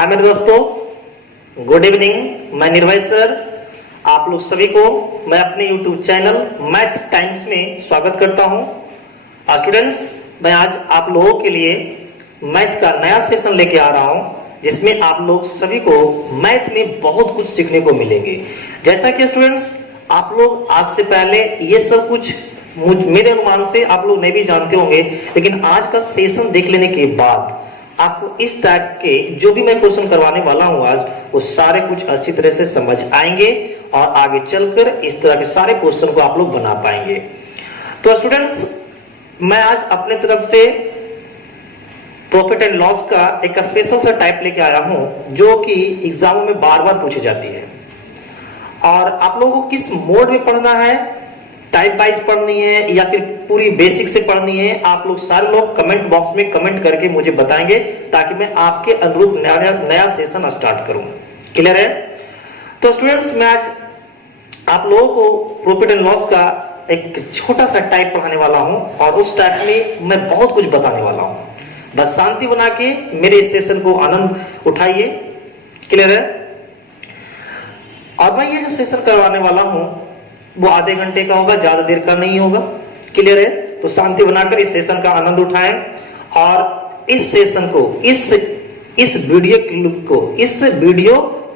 हाय मेरे दोस्तों, good evening. मैं निर्भय सर, आप लोग सभी को मैं अपने YouTube चैनल मैथ टाइम्स में स्वागत करता हूं। स्टूडेंट्स, मैं आज आप लोगों के लिए मैथ का नया सेशन लेके आ रहा हूं, जिसमें आप लोग सभी को मैथ में बहुत कुछ सीखने को मिलेंगे। जैसा कि स्टूडेंट्स, आप लोग आज से पहले ये सब कुछ मेरे अनुमान से आप लोग नहीं भी जानते होंगे, लेकिन आज का सेशन देख लेने के बाद आपको इस टाइप के जो भी मैं क्वेश्चन करवाने वाला हूं आज, वो सारे कुछ अच्छी तरह से समझ आएंगे और आगे चलकर इस तरह के सारे क्वेश्चन को आप लोग बना पाएंगे। तो स्टूडेंट्स, मैं आज अपने तरफ से प्रॉफिट एंड लॉस का एक स्पेशल सा टाइप लेके आया हूं, जो कि एग्जामों में बार बार पूछी जाती है। और आप लोगों को किस मोड में पढ़ना है, टाइप वाइज पढ़नी है या फिर पूरी बेसिक से पढ़नी है, आप लोग सारे लोग कमेंट बॉक्स में कमेंट करके मुझे बताएंगे, ताकि मैं आपके अनुरूप नया सेशन स्टार्ट करूं। क्लियर है? तो स्टूडेंट्स, मैं आज आप लोगों को प्रॉफिट एंड लॉस का एक छोटा सा टाइप पढ़ाने वाला हूं, और उस टाइप में मैं बहुत कुछ बताने वाला हूं। बस शांति बना के मेरे इस सेशन को आनंद उठाइए। क्लियर है? और मैं ये जो सेशन करवाने वाला हूं वो आधे घंटे का होगा, ज्यादा देर का नहीं होगा। क्लियर है? तो शांति बनाकर इस सेशन का आनंद उठाएं, और इस सेशन को, इस वीडियो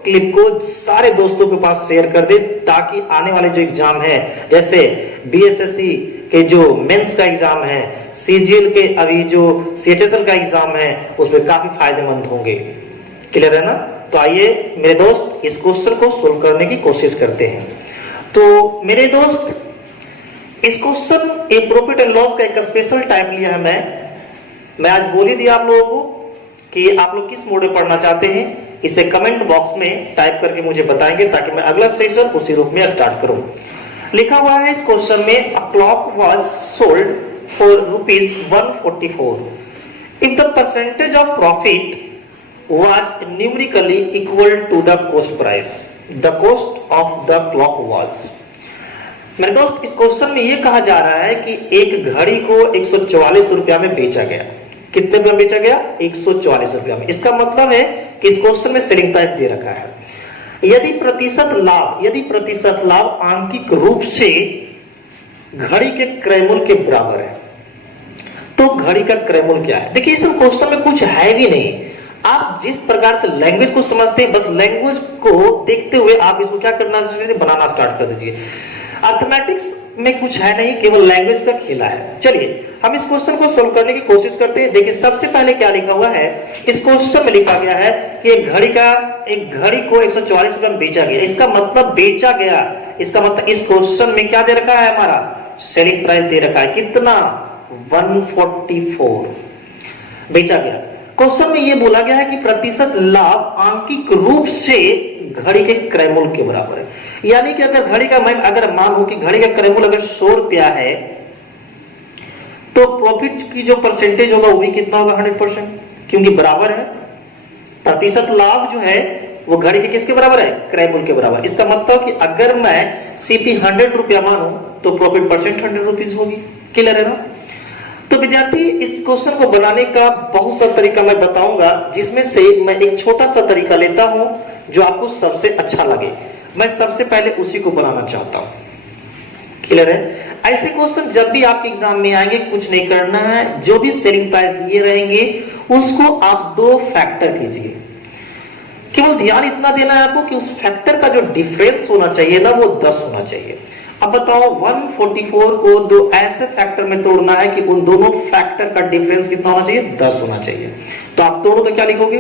क्लिप को सारे दोस्तों के पास शेयर कर दे, ताकि आने वाले जो एग्जाम है, जैसे बीएसएससी के जो मेंस का एग्जाम है, सीजीएल के अभी जो सीएचएसएल का एग्जाम है, उसमें काफी फायदेमंद होंगे। क्लियर है ना? तो आइए मेरे दोस्त, इस क्वेश्चन को सोल्व करने की कोशिश करते हैं। तो मेरे दोस्त, इस क्वेश्चन एक प्रॉफिट एंड लॉस का एक स्पेशल टाइप लिया है। मैं आज बोल ही दिया आप लोगों को कि आप लोग किस मोड में पढ़ना चाहते हैं। इसे कमेंट बॉक्स में टाइप करके मुझे बताएंगे, ताकि मैं अगला सेशन उसी रूप में स्टार्ट करूं। लिखा हुआ है इस क्वेश्चन में, a clock was sold for ₹144 if the percentage of profit was numerically equal to the cost price. The cost of the clock was. मेरे दोस्त, इस क्वेश्चन में यह कहा जा रहा है कि एक घड़ी को 144 रुपया में बेचा गया। कितने में बेचा गया? 144 रुपया में। इसका मतलब है कि इस क्वेश्चन में सेलिंग प्राइस दे रखा है। यदि प्रतिशत लाभ आंकिक रूप से घड़ी के क्रय मूल्य के बराबर है, तो घड़ी का क्रय मूल्य क्या है? देखिए, इस क्वेश्चन में कुछ है भी नहीं। आप जिस प्रकार से लैंग्वेज को समझते हैं, बस लैंग्वेज को देखते हुए आप इसको क्या करना चाहिए, बनाना स्टार्ट कर दीजिए। अर्थमेटिक्स में कुछ है नहीं, केवल लैंग्वेज का खेला है। चलिए हम इस क्वेश्चन को सोल्व करने की कोशिश करते हैं। देखिए, सबसे पहले क्या लिखा हुआ है इस क्वेश्चन में, लिखा गया है कि एक घड़ी को 144 रुपए में बेचा गया। इसका मतलब बेचा गया, इसका मतलब इस क्वेश्चन में क्या दे रखा है, हमारा सेलिंग प्राइस दे रखा है। कितना? 144 बेचा गया। क्वेश्चन में यह बोला गया है कि प्रतिशत लाभ आंकिक रूप से घड़ी के क्रय मूल्य के बराबर है। यानी कि अगर घड़ी का, मैं अगर मानूं कि घड़ी का क्रय मूल्य अगर 100 रुपया है, तो प्रॉफिट की जो परसेंटेज होगा वो भी कितना होगा? 100%, क्योंकि बराबर है। प्रतिशत लाभ जो है वो घड़ी के किसके बराबर है? क्रय मूल्य के बराबर। इसका मतलब कि अगर मैं सीपी 100 रुपया मानूं, तो प्रॉफिट परसेंट 100 रुपीज होगी। क्लियर है ना? तो विद्यार्थी, इस क्वेश्चन को बनाने का बहुत सा तरीका मैं बताऊंगा, जिसमें से मैं एक छोटा सा तरीका लेता हूं जो आपको सबसे अच्छा लगे। मैं सबसे पहले उसी को बनाना चाहता हूं। क्लियर है? ऐसे क्वेश्चन जब भी आपके एग्जाम में आएंगे, कुछ नहीं करना है, जो भी सेलिंग प्राइस दिए रहेंगे उसको आप 2 फैक्टर कीजिए। केवल ध्यान इतना देना है आपको कि उस फैक्टर का जो डिफरेंस होना चाहिए ना, वो 10 होना चाहिए। अब बताओ, 144 को 2 ऐसे फैक्टर में तोड़ना है कि उन दोनों फैक्टर का डिफरेंस कितना होना चाहिए? 10 होना चाहिए। तो आप तोड़ो तो क्या लिखोगे?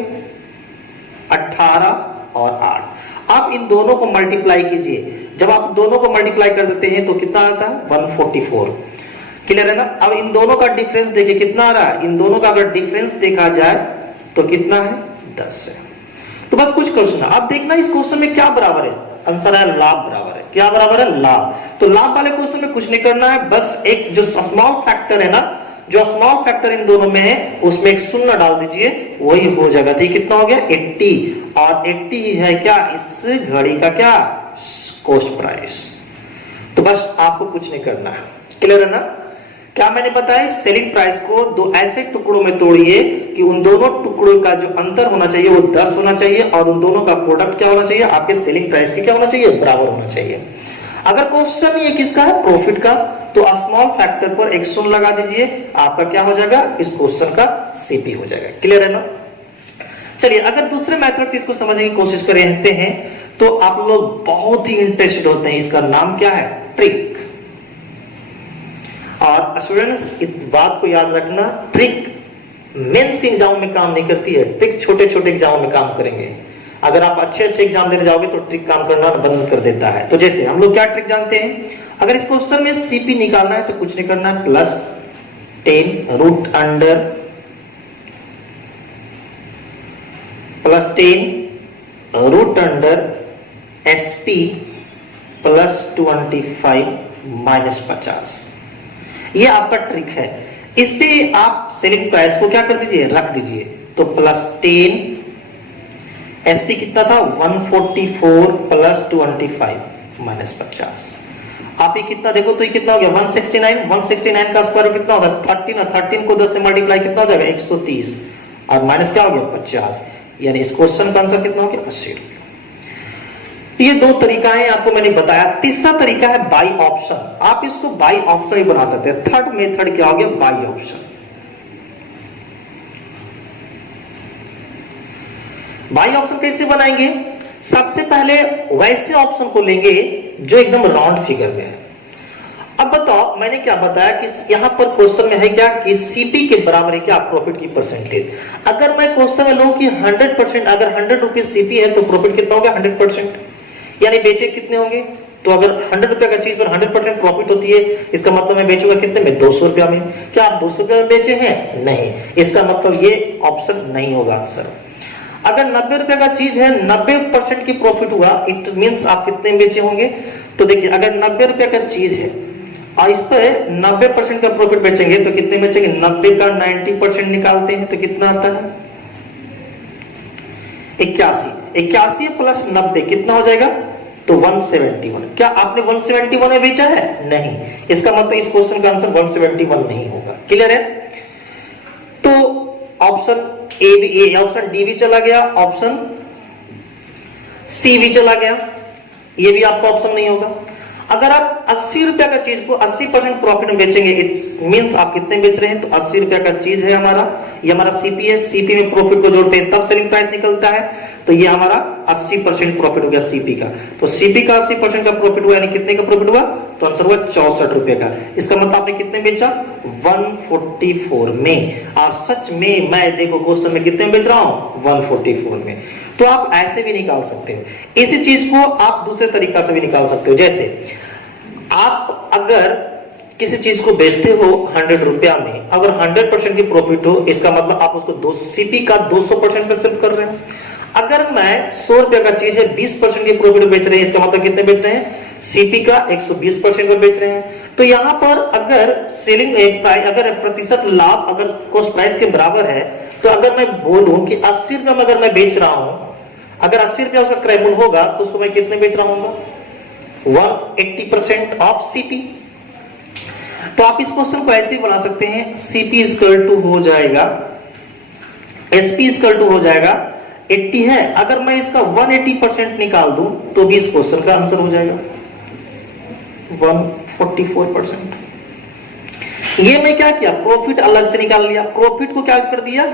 18 और 8। आप इन दोनों को मल्टीप्लाई कीजिए। जब आप दोनों को मल्टीप्लाई कर देते हैं तो कितना आता है? 144। क्लियर है ना? अब इन दोनों का डिफरेंस देखिए कितना आ रहा है। इन दोनों का अगर डिफरेंस देखा जाए तो कितना है? 10 है। तो बस कुछ क्वेश्चन आप देखना, इस क्वेश्चन में क्या बराबर है? आंसर है लाभ बराबर है। क्या बराबर है? लाभ। तो लाभ वाले क्वेश्चन में कुछ नहीं करना है, बस एक जो स्मॉल फैक्टर है ना, जो स्मॉल फैक्टर इन दोनों में है, उसमें एक शून्य डाल दीजिए, वही हो जाएगा। ठीक, कितना हो गया? 80। और 80 है क्या? इस घड़ी का क्या? Cost price. तो बस आपको कुछ नहीं करना है। क्लियर है ना? क्या मैंने बताया, सेलिंग प्राइस को दो ऐसे टुकड़ों में तोड़िए कि उन दोनों टुकड़ों का जो अंतर होना चाहिए वो 10 होना चाहिए और उन दोनों का प्रोडक्ट क्या होना चाहिए, आपके सेलिंग प्राइस के क्या होना चाहिए, बराबर होना चाहिए। अगर क्वेश्चन ये किसका है, प्रॉफिट का, तो स्मॉल फैक्टर पर एक शून्य लगा दीजिए, आपका क्या हो जाएगा, इस क्वेश्चन का सीपी हो जाएगा। क्लियर है ना। चलिए अगर दूसरे मेथड से इसको समझने की कोशिश करते हैं तो आप लोग बहुत ही इंटरेस्टेड होते हैं, इसका नाम क्या है, ट्रिक। और स्टूडेंट्स इस बात को याद रखना, ट्रिक मेंस के एग्जाम में काम नहीं करती है, ट्रिक छोटे छोटे एग्जाम में काम करेंगे। अगर आप अच्छे अच्छे एग्जाम देने जाओगे तो ट्रिक काम करना बंद कर देता है। तो जैसे हम लोग क्या ट्रिक जानते हैं, अगर इस क्वेश्चन में सीपी निकालना है तो कुछ नहीं करना है, +10 root under +10 root under SP +25 -50, ये आपका ट्रिक है। इस पे आप सेलिंग प्राइस को क्या कर दीजिए, रख दीजिए। तो +10 एसपी कितना था, 144 +25 -50, आप ये कितना देखो तो ये कितना हो गया, 169। 169 का स्क्वायर कितना होगा, 13, और 13 को 10 से मल्टीप्लाई कितना हो जाएगा, 130, और माइनस क्या हो गया, 50। यानी इस क्वेश्चन का आंसर कितना हो गया, 80 रुपये। ये दो तरीका है, आपको मैंने बताया। तीसरा तरीका है बाई ऑप्शन, आप इसको बाई ऑप्शन ही बना सकते हैं। थर्ड मेथड क्या हो गया, बाई ऑप्शन। बाई ऑप्शन कैसे बनाएंगे, सबसे पहले वैसे ऑप्शन को लेंगे जो एकदम राउंड फिगर में है। अब बताओ मैंने क्या बताया कि यहां पर क्वेश्चन में है क्या कि सीपी के बराबर है क्या प्रॉफिट की परसेंटेज। अगर मैं क्वेश्चन में लूं कि 100%, अगर 100 रुपए सीपी है तो प्रॉफिट कितना हो गया, 100%, यानी बेचे कितने होंगे। तो अगर 100 रुपए का चीज पर 100% प्रॉफिट होती है, इसका मतलब मैं बेचूंगा कितने में, 200 रुपया में। क्या आप 200 रुपया में बेचे हैं, नहीं, इसका मतलब ये ऑप्शन नहीं होगा आंसर। अगर 90 रुपए का चीज है, 90% की प्रॉफिट हुआ, इट मींस आप कितने में बेचे होंगे। तो देखिए अगर 90 रुपए का चीज है और इस पर 90% का प्रॉफिट बेचेंगे तो कितने बेचेंगे, 90 का 90% निकालते हैं तो कितना आता है, 81। 81 + 90 कितना हो जाएगा, तो 171। क्या आपने 171 में बेचा है, नहीं, इसका मतलब इस क्वेश्चन का आंसर 171 नहीं होगा। क्लियर है। तो ऑप्शन ए, ऑप्शन डी भी चला गया, ऑप्शन सी भी चला गया, ये भी आपका ऑप्शन नहीं होगा। अगर आप 80 रुपया का चीज को 80% प्रॉफिट में बेचेंगे, इट मींस आप कितने बेच रहे हैं, तो 80 रुपया का चीज है हमारा, ये हमारा सीपी है, सीपी में प्रॉफिट को जोड़ते हैं तब सेलिंग प्राइस निकलता है, तो ये हमारा 80% प्रॉफिट हो गया सीपी का। तो सीपी का 80% का प्रॉफिट हुआ, यानी कितने का प्रॉफिट हुआ, तो आंसर हुआ 64 रुपए का। इसका मतलब आपने कितने बेचा, 144 में। और सच में मैं देखो क्वेश्चन में कितने बेच रहा हूं, 144 में। तो आप ऐसे भी निकाल सकते हो, इसी चीज को आप दूसरे तरीका से भी निकाल सकते हो। जैसे आप अगर किसी चीज को बेचते हो 100 रुपया में, अगर 100% की प्रॉफिट हो, इसका मतलब आप उसको सीपी का 200% पे सेल कर रहे हैं। अगर मैं 100 रुपया का चीज है 20% की प्रॉफिट बेच रहे हैं, इसका मतलब कितने बेच रहे हैं, सीपी का 120% में बेच रहे हैं। तो यहां पर अगर सेलिंग प्राइस, अगर प्रतिशत लाभ अगर कॉस्ट प्राइस के बराबर है, तो अगर मैं बोलूं कि 80 रुपया में अगर मैं बेच रहा हूं, अगर 80 रुपया उसका क्रय मूल्य होगा तो उसको मैं कितने बेच रहा हूं, 180% ऑफ सीपी। तो आप इस क्वेश्चन को ऐसे ही बना सकते हैं, सीपी इक्वल टू हो जाएगा, एसपी इक्वल टू हो जाएगा 80 है, अगर मैं इसका 180% निकाल दूं तो भी इस क्वेश्चन का आंसर हो जाएगा 144%। ये मैं क्या किया, प्रॉफिट अलग से निकाल लिया, प्रॉफिट को क्या कर दिया,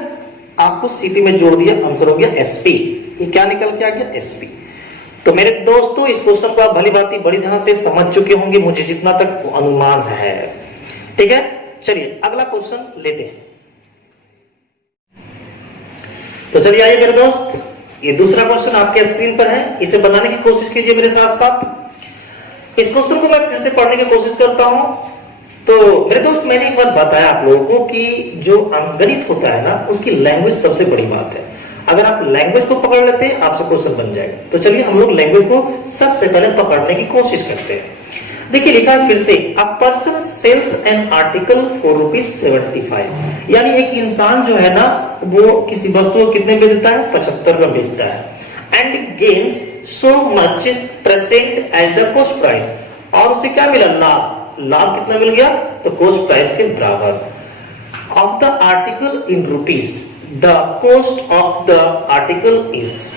आपको सीपी में जोड़ दिया, आंसर हो गया एसपी। ये क्या निकल के आ गया, एसपी। तो मेरे दोस्तों इस क्वेश्चन को आप भली भांति बड़ी ध्यान से समझ चुके होंगे, मुझे जितना तक अनुमान है। ठीक है, चलिए अगला क्वेश्चन लेते हैं। तो चलिए आइए मेरे दोस्त, ये दूसरा क्वेश्चन आपके स्क्रीन पर है, इसे बनाने की कोशिश कीजिए मेरे साथ साथ। इस क्वेश्चन को मैं फिर से पढ़ने की कोशिश करता हूं। तो मेरे दोस्त मैंने एक बात बताया आप लोगों को कि जो अंकगणित होता है ना, उसकी लैंग्वेज सबसे बड़ी बात है। अगर आप लैंग्वेज को पकड़ लेते हैं आपसे क्वेश्चन बन जाएगा। तो चलिए हम लोग लैंग्वेज को सबसे पहले पकड़ने की कोशिश करते हैं। देखिए लिखा है फिर से, a person sells an article for ₹75, यानी एक इंसान जो है ना वो किसी वस्तु को कितने में बेचता है, 75 में बेचता है। And gains so much percent as the cost price, और उसे क्या मिला, लाभ। लाभ कितना मिल गया, तो कॉस्ट प्राइस के बराबर। Of the article in rupees, the cost of the article is,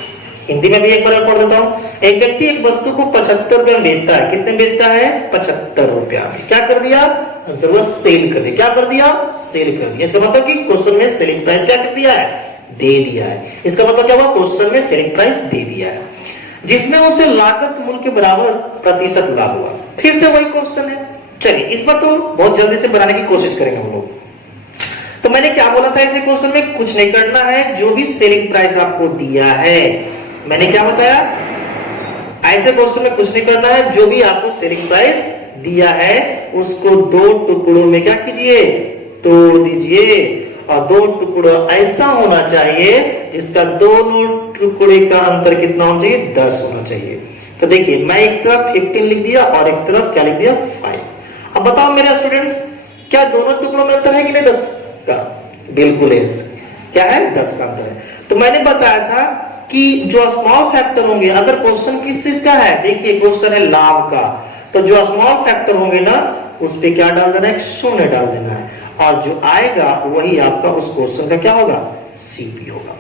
Hindi में भी एक बार पढ़ देता हूं। एक व्यक्ति एक वस्तु को 75 रुपया में बेचता है, कितने बेचता है, 75 रुपया। क्या कर दिया, जरूरत सेल कर दिया, क्या कर दिया, सेल कर दिया। इसका मतलब कि क्वेश्चन में सेलिंग प्राइस क्या कर दिया है, दे दिया है। इसका मतलब क्या हुआ, क्वेश्चन में सेलिंग प्राइस दे दिया है, जिसमें उसे लागत मूल्य के बराबर प्रतिशत लाभ हुआ। फिर से वही क्वेश्चन है। चलिए इस बार तो बहुत जल्दी से बनाने की कोशिश करेंगे हम लोग। तो मैंने क्या बोला था, इसे क्वेश्चन में कुछ नहीं करना है, जो भी सेलिंग प्राइस आपको दिया है, मैंने क्या बताया, ऐसे क्वेश्चन में कुछ नहीं करना है, जो भी आपको सेलिंग प्राइस दिया है उसको दो टुकड़ों में क्या कीजिए, तोड़ दीजिए, और दो टुकड़ा ऐसा होना चाहिए जिसका दोनों टुकड़े का अंतर कितना होना चाहिए, 10 होना चाहिए। तो देखिए मैं एक तरफ 15 लिख दिया और एक तरफ क्या लिख दिया, 5। अब बताओ मेरे स्टूडेंट्स, क्या दोनों टुकड़ों में अंतर है कि नहीं 10 का, बिल्कुल है, क्या है, 10 का अंतर है। तो मैंने बताया था कि जो स्मॉल फैक्टर होंगे, अगर क्वेश्चन किस चीज का है, देखिए क्वेश्चन है लाभ का, तो जो स्मॉल फैक्टर होंगे ना उस पे क्या डाल देना है, 0 डाल देना है, और जो आएगा वही आपका उस क्वेश्चन का क्या होगा, सीपी होगा।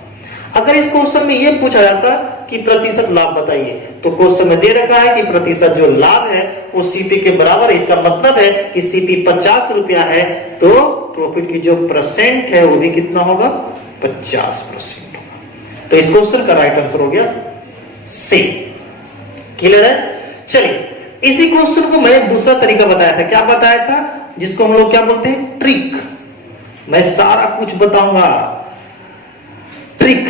अगर इस क्वेश्चन में ये पूछा जाता कि प्रतिशत लाभ बताइए, तो क्वेश्चन में दे रखा है कि प्रतिशत जो लाभ है वो सीपी के बराबर है। इसका मतलब है कि सीपी 50 रुपया है, तो प्रॉफिट की जो परसेंट है वो भी कितना होगा, 50% होगा। तो इस क्वेश्चन का राइट आंसर हो गया सी। क्लियर है। चलिए इसी क्वेश्चन को मैंने दूसरा तरीका बताया था, क्या बताया था, जिसको हम लोग क्या बोलते हैं, ट्रिक। मैं सारा कुछ बताऊंगा, ट्रिक।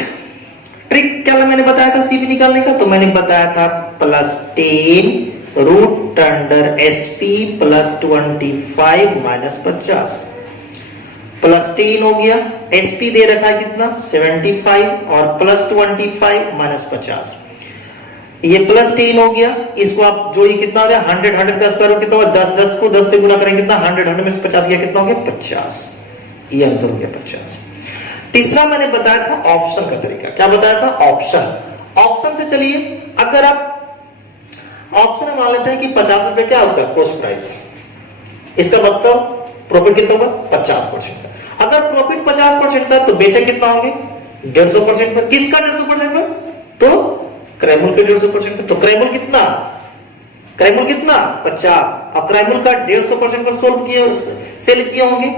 ट्रिक क्या मैंने बताया था सीपी निकालने का, तो मैंने बताया था +10 रूट अंडर एसपी +25 -50, +10 हो गया, एसपी दे रखा है कितना, 75, और +25 -50, ये +10 हो गया। इसको आप जोड़िए, कितना हो गया, 100, 100 का स्क्वायर रूट कितना होगा, 10, 10 को 10 से गुना करेंगे कितना, 100, 100 में से 50 गया, कितना हो गया, 50। ये आंसर हो गया 50। तीसरा मैंने बताया था ऑप्शन का तरीका, क्या बताया था, ऑप्शन। ऑप्शन से चलिए, अगर आप ऑप्शन में मान लेते हैं कि 50 रुपए क्या है उसका कॉस्ट प्राइस, इसका मतलब प्रॉफिट कितना होगा, 50% का। अगर प्रॉफिट 50% का, तो बेचे कितना होंगे, 150% पर। किसका 150% पर, तो क्रैमूल के 150% पर। तो क्रैमूल कितना, क्रैमूल कितना 50, और क्रैमूल का 150% पर सोल्व किए, सेल किए होंगे,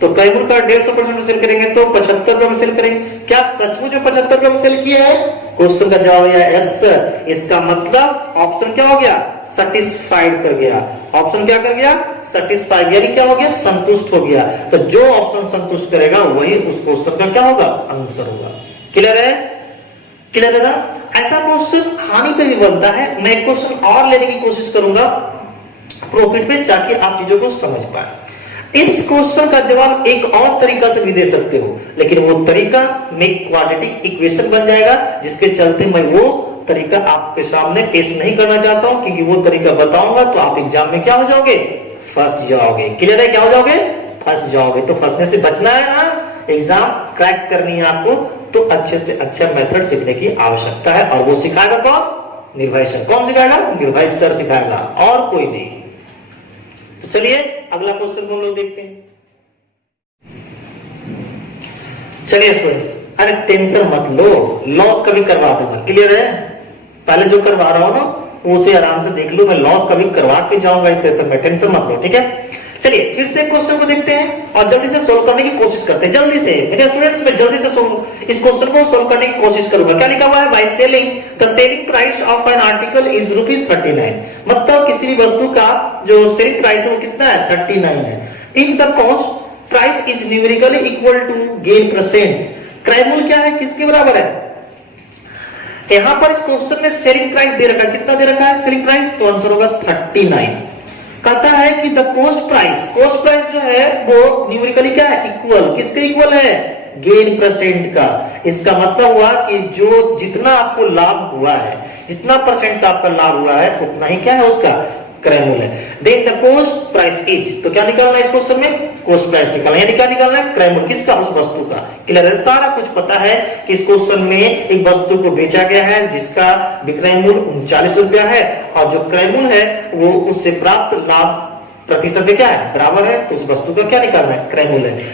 तो क्रैमूल का 150% में सेल करेंगे तो 75 रुपए में सेल करेंगे। क्या सचमुच में 75 रुपए में सेल किया है, क्वेश्चन का जवाब है यस सर। इसका मतलब ऑप्शन क्या हो गया, सेटिस्फाइड कर गया। ऑप्शन क्या कर गया, सेटिस्फाइड, यानी क्या हो गया, संतुष्ट हो गया। तो जो ऑप्शन संतुष्ट करेगा वही उस क्वेश्चन का क्या होगा, आंसर होगा। क्लियर है, क्लियर है ना। ऐसा क्वेश्चन हानि पे भी बनता है। मैं क्वेश्चन और लेने की कोशिश करूंगा प्रॉफिट पे, ताकि आप चीजों को समझ पाए। इस क्वेश्चन का जवाब एक और तरीका से भी दे सकते हो, लेकिन वो तरीका में क्वाड्रेटिक इक्वेशन बन जाएगा, जिसके चलते मैं वो तरीका आपके सामने पेश नहीं करना चाहता हूं, क्योंकि वो तरीका बताऊंगा तो आप एग्जाम में क्या हो जाओगे, फंस जाओगे। क्लियर है, क्या हो जाओगे, फंस जाओगे। तो फंसने से बचना है ना, एग्जाम क्रैक करनी है आपको, तो अच्छे से अच्छा मेथड सीखने की आवश्यकता है। और वो सिखाएगा कौन, निर्भय सर। कौन सिखाएगा, निर्भय सर सिखाएगा, और कोई नहीं। तो चलिए अगला क्वेश्चन को हम लोग देखते हैं। चलिए स्टूडेंट्स, अरे टेंशन मत लो, लॉस कभी करवा दूंगा। क्लियर है, पहले जो करवा रहा हूं ना उसे आराम से देख लो, मैं लॉस कभी करवा के जाऊंगा इस सेशन में, टेंशन मत लो, ठीक है। चलिए फिर से क्वेश्चन को देखते हैं और जल्दी से सोल्व करने की कोशिश करते हैं। जल्दी से मेरे स्टूडेंट्स, मैं जल्दी से इस क्वेश्चन को सोल्व करने की कोशिश करूंगा। क्या लिखा हुआ है, by selling the selling price of an article is ₹39। मतलब किसी भी वस्तु का जो सेलिंग प्राइस है वो कितना है, 39 है। If the cost price is numerically equal to gain percent, क्रैमूल क्या है, किसके बराबर है। यहां पर इस क्वेश्चन में सेलिंग प्राइस दे रखा है, कितना दे रखा है सेलिंग प्राइस, तो आंसर होगा 39। कहता है कि द कॉस्ट प्राइस जो है वो न्यूमेरिकली क्या है, इक्वल, किसके इक्वल है, गेन परसेंट का। इसका मतलब हुआ कि जो जितना आपको लाभ हुआ है, जितना परसेंट का आपका लाभ हुआ है, उतना ही क्या है उसका क्रैमूल है। Then the cost price is, तो क्या निकालना है इस क्वेश्चन में, कॉस्ट प्राइस निकालना, यानी क्या निकालना है, क्रैमूल, किसका, उस वस्तु का। क्लियर है, सारा कुछ पता है कि इस क्वेश्चन में एक वस्तु को बेचा गया है जिसका विक्रय मूल्य 39 रुपया है, और जो क्रय मूल्य है वो उससे प्राप्त लाभ प्रतिशत क्या है, बराबर है, तो उस वस्तु का क्या निकालना है, क्रय मूल्य।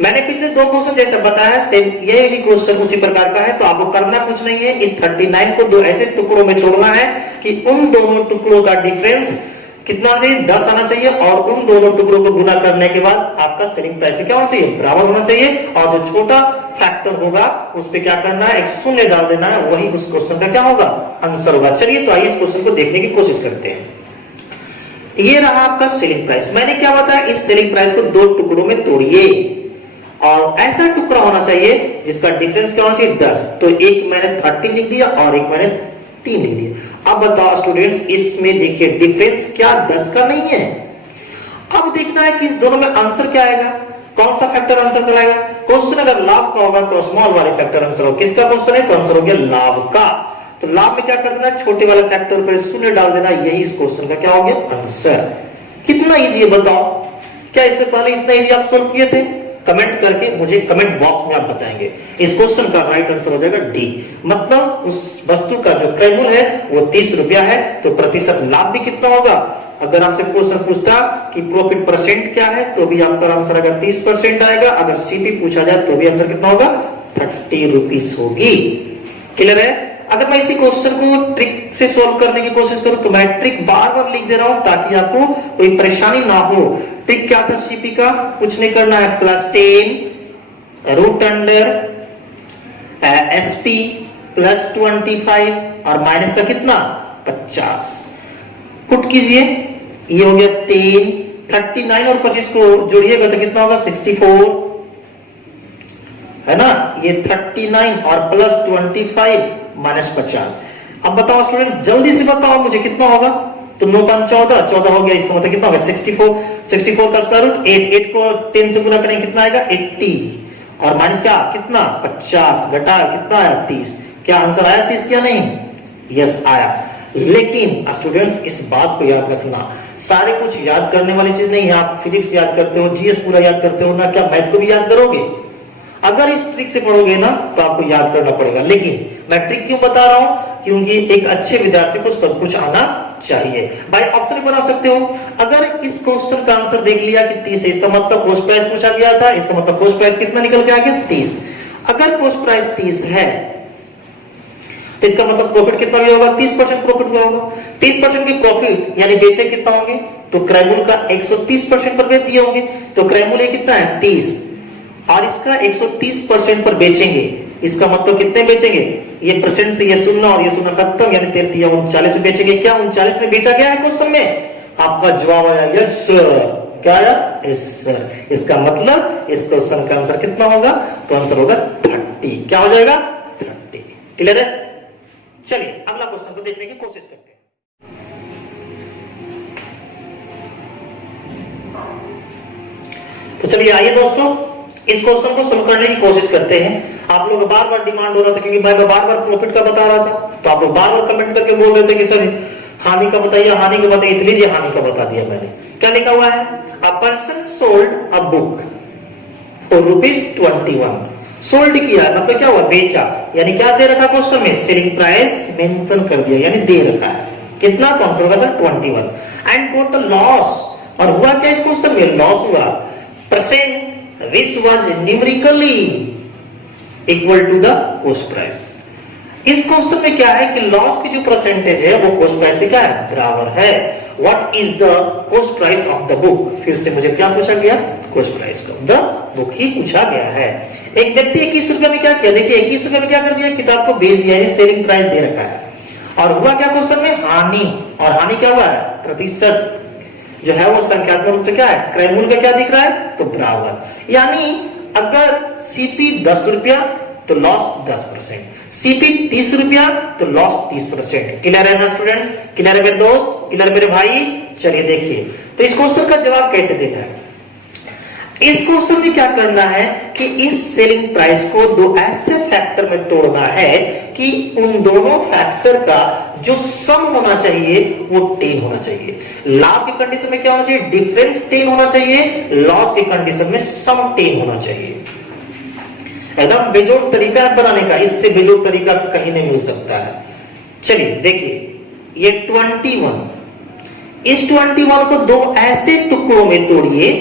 मैंने पिछले 2 क्वेश्चन जैसे बताया सेम ये भी क्वेश्चन उसी प्रकार का है। तो आपको करना कुछ नहीं है, इस 39 को 2 ऐसे टुकड़ों में तोड़ना है कि उन दोनों टुकड़ों का डिफरेंस कितना चाहिए, 10 आना चाहिए, और उन दोनों टुकड़ों को गुना करने के बाद आपका सेलिंग प्राइस क्या होना चाहिए, बराबर होना चाहिए। और जो छोटा फैक्टर होगा उस पे क्या करना है, एक शून्य डाल देना है, वही उस क्वेश्चन का क्या होगा, आंसर होगा। चलिए तो आइए इस क्वेश्चन को देखने की कोशिश करते हैं। ये रहा आपका सेलिंग प्राइस। मैंने क्या बताया, इस सेलिंग प्राइस को 2 टुकड़ों में तोड़िए और ऐसा टुकड़ा होना चाहिए जिसका डिफरेंस क्या होना चाहिए, 10। तो एक मैंने 30 लिख दिया और एक मैंने 3 लिख दिया। अब बताओ स्टूडेंट्स, इसमें देखिए डिफरेंस क्या 10 का नहीं है। अब देखना है कि इस दोनों में आंसर क्या आएगा, कौन सा फैक्टर आंसर कराएगा। क्वेश्चन अगर लाभ का होगा तो स्मॉल वाले फैक्टर आंसर होगा। किसका क्वेश्चन है, तो आंसर हो गया लाभ का। तो लाभ में क्या कर देना, छोटे वाले फैक्टर पर शून्य डाल देना, यही इस क्वेश्चन का क्या हो गया, आंसर। कितना इजी है बताओ, क्या इससे पहले इतना इजी आप सोल्व किए थे? कमेंट करके मुझे कमेंट बॉक्स में आप बताएंगे। इस क्वेश्चन का राइट आंसर हो जाएगा डी, मतलब उस वस्तु का जो क्रय मूल्य है वो 30 रुपया है, तो प्रतिशत लाभ भी कितना होगा। अगर आपसे क्वेश्चन पूछता कि प्रॉफिट परसेंट क्या है तो भी आपका आंसर अगर 30% आएगा। अगर सीपी पूछा जाए तो भी आंसर कितना होगा, 30 रुपीस होगी। क्लियर है। अगर मैं इसी क्वेश्चन को ट्रिक से सॉल्व करने की कोशिश करूं तो मैं ट्रिक बार बार लिख दे रहा हूं ताकि आपको कोई परेशानी ना हो। ट्रिक क्या था सीपी का, कुछ नहीं करना है, +10 रूट अंडर एसपी +25 और माइनस का कितना 50 पुट कीजिए। ये हो गया 3, 39 और 25 को जोड़िएगा तो कितना होगा 64 है ना। ये 39 और +25 -50। अब बताओ स्टूडेंट्स जल्दी से बताओ मुझे कितना होगा। तो 9 का 14 हो गया, इसका मतलब कितना होगा 64 का स्क्वायर रूट 8 को 10 से गुना करेंगे कितना आएगा 80 और माइनस क्या कितना 50 घटा कितना आया 30। क्या आंसर आया 30 क्या नहीं, यस आया। लेकिन स्टूडेंट्स इस बात को याद रखना, सारे कुछ याद करने वाली चीज नहीं है। आप फिजिक्स याद करते हो, जीएस पूरा याद करते हो ना, क्या मैथ को भी याद करोगे। अगर इस ट्रिक से पढ़ोगे ना तो आपको याद करना पड़ेगा। लेकिन मैं ट्रिक क्यों बता रहा हूं, क्योंकि एक अच्छे विद्यार्थी को सब कुछ आना चाहिए। भाई ऑप्शन बना सकते हो। अगर इस क्वेश्चन का आंसर देख लिया कि 30 है, इसका मतलब कॉस्ट प्राइस पूछा गया था, इसका मतलब कॉस्ट प्राइस कितना निकल के आ गया 30। अगर कॉस्ट प्राइस 30 है तो इसका मतलब प्रॉफिट कितना भी होगा 30% प्रॉफिट भी होगा। 30% की प्रॉफिट यानी बेचे कितना होंगे, तो क्रय मूल्य का 130% पर बेच दिए होंगे, तो क्रय मूल्य कितना है 30 और इसका 130% पर बेचेंगे। इसका मतलब कितने बेचेंगे, ये परसेंट से ये शून्य और ये शून्य खत्म, यानी 33 39 में बेचेंगे। क्या 39 में बेचा गया है क्वेश्चन में? आपका जवाब आया यस सर। क्या आया, यस सर। इसका मतलब इस क्वेश्चन का आंसर कितना होगा, तो आंसर होगा 30। क्या हो जाएगा 30। क्लियर है। चलिए अगला क्वेश्चन को देखने की कोशिश करते हैं। तो चलिए आइए दोस्तों इस क्वेश्चन को सोल्व करने की कोशिश करते हैं। आप लोग बार बार डिमांड हो रहा था क्योंकि मैं बार बार प्रॉफिट का बता रहा था, तो आप लोग बार बार कमेंट करके बोल रहे थे कि सर हानि का बताइए, हानि का बताइए। इसलिए हानि का बता दिया मैंने। क्या लिखा हुआ है, a person sold a book for ₹21। Sold किया मतलब क्या हुआ, बेचा। यानी क्या दे रखा क्वेश्चन में, सेलिंग प्राइस मेंशन कर दिया, यानी दे रखा है कितना, तो आंसर होगा sir 21। And got the loss, और हुआ क्या इस क्वेश्चन में, लॉस हुआ। Percent which was numerically equal to the cost price। इस क्वेश्चन में क्या है कि लॉस की जो परसेंटेज है वो कॉस्ट प्राइस से क्या है, बराबर है। What is the cost price of the book, फिर से मुझे क्या पूछा गया, cost price of the book ही पूछा गया है। एक व्यक्ति 21 रुपए में क्या किया, देखिए 21 रुपए में क्या कर दिया, किताब को बेच दिया, सेलिंग प्राइस दे रखा है। और हुआ क्या क्वेश्चन में, हानि। और हानि क्या हुआ है, प्रतिशत जो है वो संख्यात्मक रूप से क्या है, क्रय मूल्य का क्या दिख रहा है, तो बराबर। यानी अगर सीपी 10 रुपया तो लॉस 10%, सीपी 30 रुपया तो लॉस 30%। क्लियर है ना स्टूडेंट्स, क्लियर है मेरे दोस्त, क्लियर मेरे भाई। चलिए देखिए तो इस क्वेश्चन का जवाब कैसे देना है। इस क्वेश्चन में क्या करना है कि इस सेलिंग प्राइस को 2 ऐसे फैक्टर में तोड़ना है कि उन दोनों फैक्टर का जो सम होना चाहिए वो 10 होना चाहिए। लाभ की कंडीशन में क्या होना चाहिए, डिफरेंस 10 होना चाहिए। लॉस की कंडीशन में सम 10 होना चाहिए। एकदम बेजोड़ तरीका है बनाने का, इससे बेजोड़ तरीका कहीं नहीं मिल सकता है। चलिए देखिए ये 21, इस 21 को दो ऐसे टुकड़ों में तोड़िए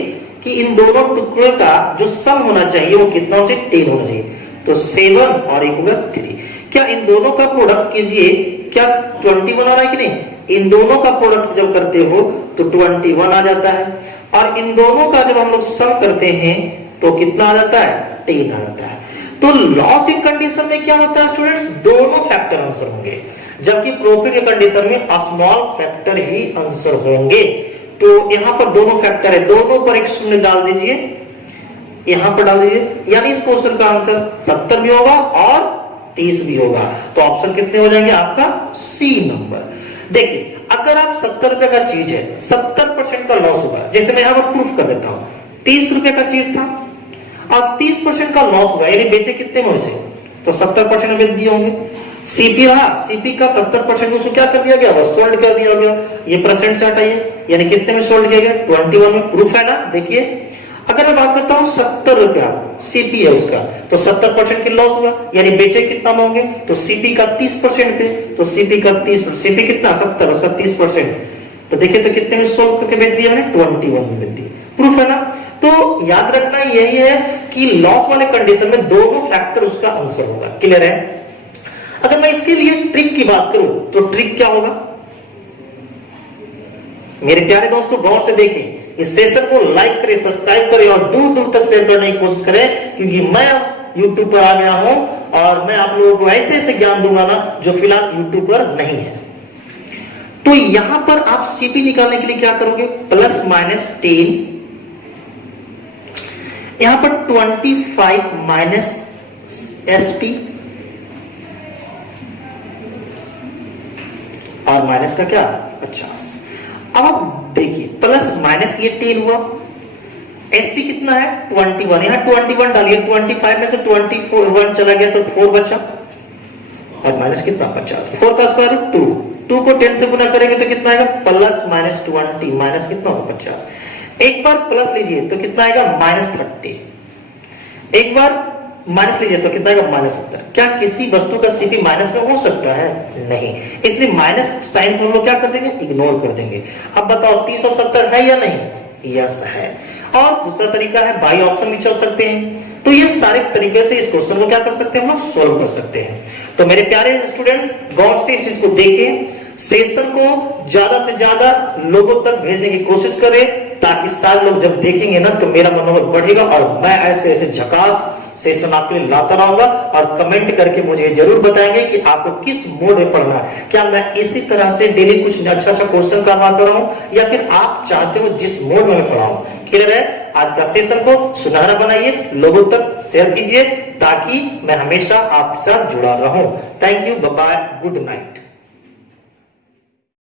कि इन दोनों टुकड़ों का जो सम होना चाहिए वो कितना होना चाहिए, 10 होना चाहिए। तो 7 और एक होगा 3। क्या इन दोनों का प्रोडक्ट कीजिए, क्या 21 आ रहा है कि नहीं? इन दोनों का प्रोडक्ट जब करते हो तो 21 आ जाता है, और इन दोनों का जब हम लोग सम करते हैं तो कितना आ जाता है, 10 आ जाता है। तो लॉस की कंडीशन में क्या होता है स्टूडेंट्स, दोनों फैक्टर आंसर होंगे, जबकि प्रॉफिट की कंडीशन में स्मॉल फैक्टर ही आंसर होंगे। तो यहां पर दोनों फैक्टर है, दोनों पर एक शून्य डाल दीजिए, यहां पर डाल दीजिए, यानी इस क्वेश्चन का आंसर 70 भी होगा और 30 भी होगा। तो ऑप्शन कितने हो जाएंगे आपका, सी नंबर। देखिए अगर आप 70 रुपए का चीज है, 70% का लॉस होगा, जैसे मैं यहां पर प्रूफ कर देता हूं, 30 रुपए का चीज था और 30% का लॉस होगा, यानी बेचे कितने में उसे, तो 70% में बेच दिए होंगे। सीपी रहा, सीपी का 70% उसको क्या कर दिया गया, वो सोल्ड कर दिया गया। ये परसेंट से हटाइए, यानी कितने में सोल्ड किया गया, 21 में। प्रूफ है ना, देखिए अगर मैं बात करता हूं 70 रुपया सीपी है उसका, तो 70% की लॉस हुआ, यानी बेचे कितना में होंगे, तो सीपी का 30% पे, तो सीपी का 30%, सीपी कितना 70, उसका 30%, तो देखिए तो कितने में सोल्व करके बेच दिया मैंने, 21 में बेच दिया। प्रूफ है ना। तो याद रखना यही है कि लॉस वाले कंडीशन में दोनों फैक्टर उसका आंसर होगा। क्लियर है। अगर मैं इसके लिए ट्रिक की बात करूं तो ट्रिक क्या होगा, मेरे प्यारे दोस्तों गौर से देखें, इस सेशन को लाइक करें, सब्सक्राइब करें और दूर दूर तक शेयर करने की कोशिश करें, क्योंकि मैं यूट्यूब पर आ गया हूं और मैं आप लोगों को ऐसे ऐसे ज्ञान दूंगा ना जो फिलहाल यूट्यूब पर नहीं है। तो यहां पर आप सीपी निकालने के लिए क्या करोगे, प्लस माइनस 10, यहां पर 25 माइनस एसपी और माइनस का क्या 50। अब आप देखिए प्लस माइनस ये 10 हुआ, एसपी कितना है 21, यहां 21 डालिए, 25 में से 21 चला गया तो 4 बचा, और माइनस कितना 50, 4 का स्क्वायर रूट 2, 2 को 10 से गुना करेंगे तो कितना आएगा, प्लस माइनस 20, माइनस कितना होगा 50। एक बार प्लस लीजिए तो कितना आएगा माइनस 30, एक बार माइनस लीजिए तो कितना आएगा माइनस 70। क्या किसी वस्तु का सीपी माइनस में हो सकता है, नहीं, इसलिए माइनस साइन को हम लोग क्या कर देंगे, इग्नोर कर देंगे। अब बताओ 30 और 70 है या नहीं, यस है। और दूसरा तरीका है बाई ऑप्शन भी चल सकते हैं। तो ये सारे तरीके से इस क्वेश्चन को क्या कर सकते हैं, हम लोग सोल्व कर सकते हैं। तो मेरे प्यारे स्टूडेंट्स गौर से इस चीज को देखें, सेशन को ज्यादा से ज्यादा लोगों तक भेजने की कोशिश करें, ताकि सारे लोग जब देखेंगे ना तो मेरा मनोबल बढ़ेगा और मैं ऐसे ऐसे झकास सेशन आपके लिए लाता रहूंगा। और कमेंट करके मुझे जरूर बताएंगे कि आपको किस मोड में पढ़ना है, क्या मैं इसी तरह से डेली कुछ अच्छा अच्छा क्वेश्चन करवाता रहूं, या फिर आप चाहते हो जिस मोड में मैं पढ़ाऊं। क्लियर है। आज का सेशन को सुनहरा बनाइए, लोगों तक शेयर कीजिए, ताकि मैं हमेशा आपके साथ जुड़ा रहूं। Thank you, bye bye, good night.